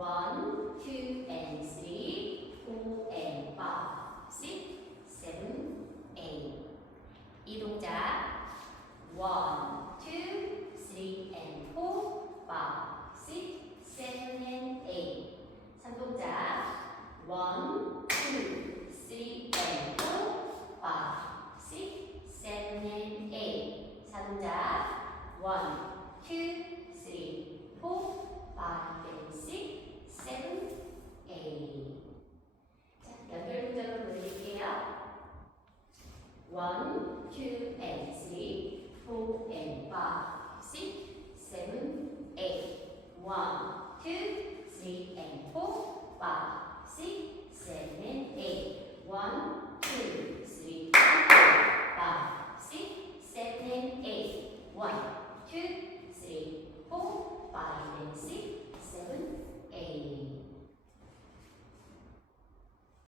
1, 2, and 3, 4, and 5, 6, 7, 8. 이 동작 1, 2, 3, and 4, 5, 6, 7, and 8. 3동작 1, 2, 3, and 4, 5, 6, 7, and 8. 4동작 1, 2, 3, 4, 5, and 6, 7, 8. 자, 연결 동작을 보여드릴게요. 1, 2, and 3, 4, and 5, 6, 7, 8. 1, 2, 3, and 4, 5, 6, 7, and 8. 1, 2,